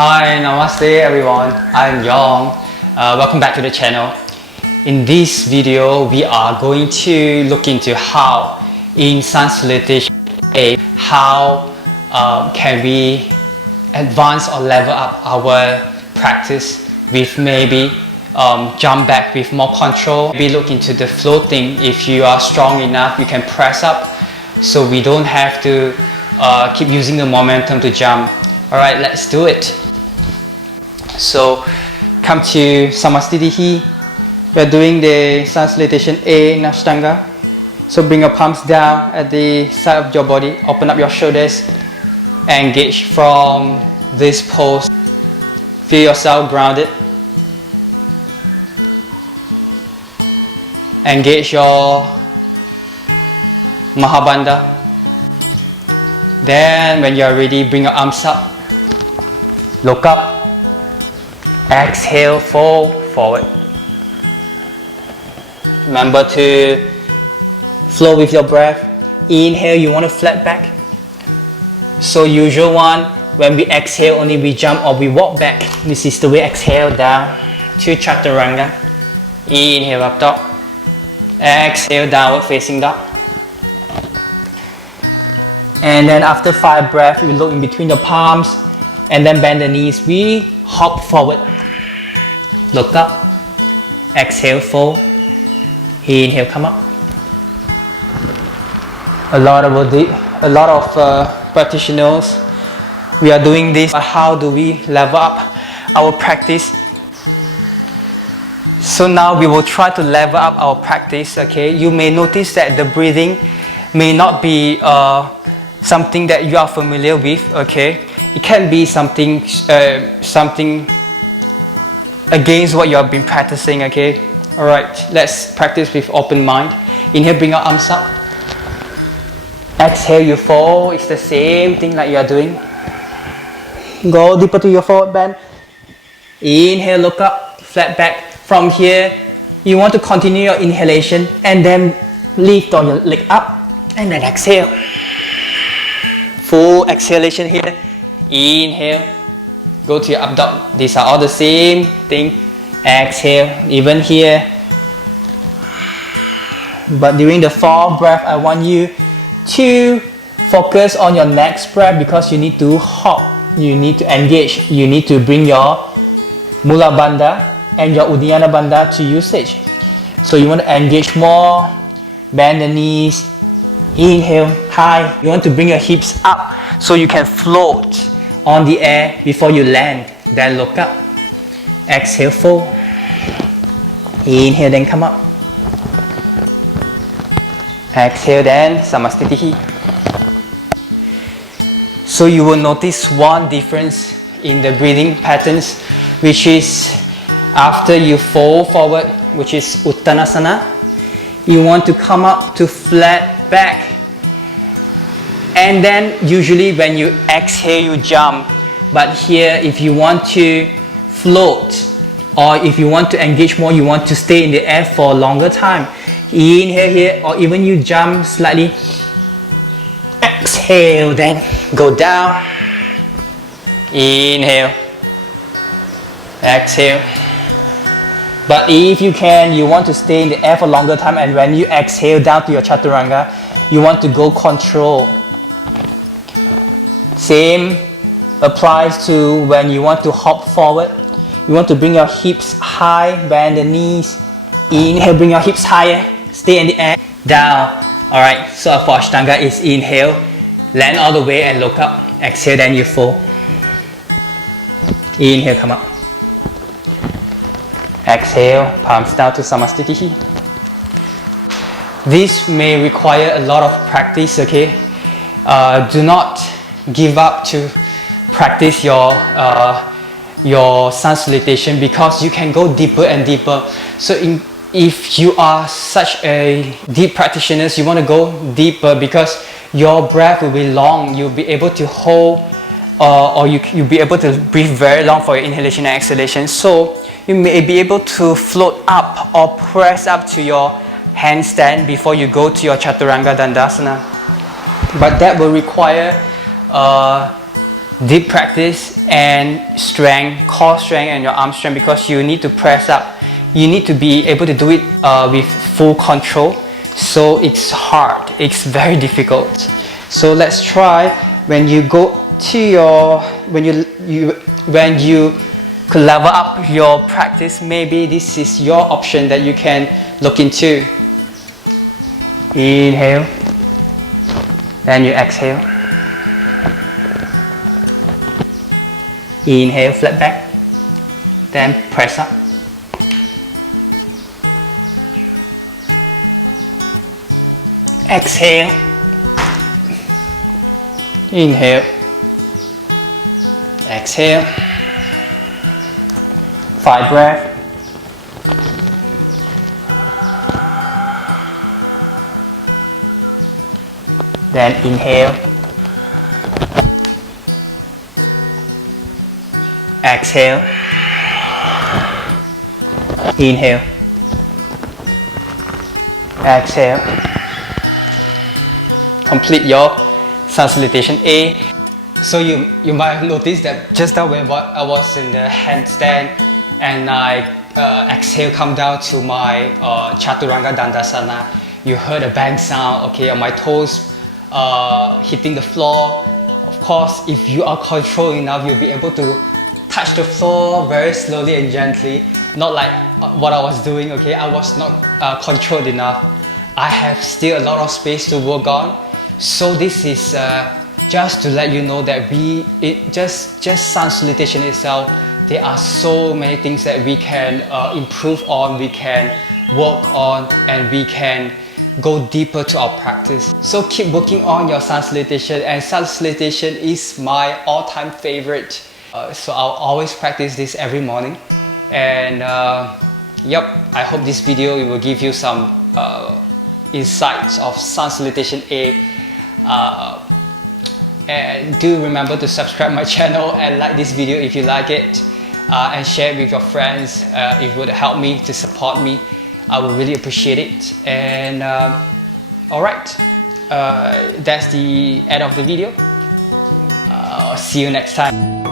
Hi, Namaste everyone, I'm Yong. Welcome back to the channel. In this video, we are going to look into how in Sun Salutation how can we advance or level up our practice with maybe jump back with more control. Maybe look into the floating. If you are strong enough, you can press up so we don't have to keep using the momentum to jump. Alright, let's do it. So come to Samastitihi. We're doing the Sun Salutation A Ashtanga. So bring your palms down at the side of your body, open up your shoulders, engage from this pose. Feel yourself grounded. Engage your Maha Bandha. Then when you are ready, bring your arms up. Look up. Exhale, fold forward. Remember to flow with your breath. Inhale, you want to flat back. So usual one, when we exhale, only we jump or we walk back. This is the way. Exhale down to chaturanga. Inhale up dog. Exhale, downward facing dog. And then after 5 breaths, you look in between your palms and then bend the knees. We hop forward. Look up. Exhale, fold. Inhale, come up. A lot of practitioners, we are doing this. How do we level up our practice? So now we will try to level up our practice. Okay, you may notice that the breathing may not be something that you are familiar with. Okay, it can be something against what you have been practicing. Okay, all right, let's practice with open mind. Inhale, bring your arms up. Exhale, you fold. It's the same thing like you are doing. Go deeper to your forward bend. Inhale, look up, flat back. From here, you want to continue your inhalation and then lift on your leg up and then exhale. Full exhalation here. Inhale. Go to your up dog. These are all the same thing. Exhale. Even here. But during the 4th breath, I want you to focus on your next breath because you need to hop. You need to engage. You need to bring your Mula Bandha and your Uddiyana Bandha to usage. So you want to engage more. Bend the knees. Inhale, high. You want to bring your hips up so you can float on the air before you land. Then look up. Exhale, fold. Inhale, then come up. Exhale, then Samastitihi. So you will notice one difference in the breathing patterns, which is after you fold forward, which is Uttanasana, you want to come up to flat back. And then usually when you exhale, you jump. But here, if you want to float, or if you want to engage more, you want to stay in the air for a longer time. Inhale here, or even you jump slightly. Exhale, then go down. Inhale. Exhale. But if you can, you want to stay in the air for a longer time, and when you exhale down to your chaturanga, you want to go control. Same applies to when you want to hop forward. You want to bring your hips high, bend the knees. Inhale, bring your hips higher, stay in the air, down. Alright, so for Ashtanga is inhale, land all the way and look up. Exhale, then you fold. Inhale, come up. Exhale, palms down to Samastitihi. This may require a lot of practice, okay? Do not give up to practice your Sun Salutation because you can go deeper and deeper. So if you are such a deep practitioner, you want to go deeper because your breath will be long. You'll be able to hold or you'll be able to breathe very long for your inhalation and exhalation. So you may be able to float up or press up to your handstand before you go to your chaturanga dandasana. But that will require deep practice and strength, core strength and your arm strength, because you need to press up. You need to be able to do it with full control. So it's hard, it's very difficult. So let's try. When you go to your, when you could level up your practice, maybe this is your option that you can look into. Inhale, then you exhale. Inhale, flat back, then press up. Exhale. Inhale. Exhale. 5 breaths. Then inhale. Exhale. Inhale. Exhale. Complete your Sun Salutation A. So you might have noticed that just now when I was in the handstand and I exhale, come down to my chaturanga dandasana, you heard a bang sound, okay, on my toes hitting the floor. Of course, if you are controlled enough, you'll be able to touch the floor very slowly and gently, not like what I was doing, okay. I was not controlled enough. I have still a lot of space to work on. So this is just to let you know that just Sun Salutation itself, there are so many things that we can improve on, we can work on, and we can go deeper to our practice. So keep working on your Sun Salutation, and Sun Salutation is my all-time favorite. So I'll always practice this every morning. And yep, I hope this video will give you some insights of Sun Salutation A. And do remember to subscribe my channel and like this video if you like it, and share it with your friends. It would help me to support me. I would really appreciate it. And alright, that's the end of the video. See you next time.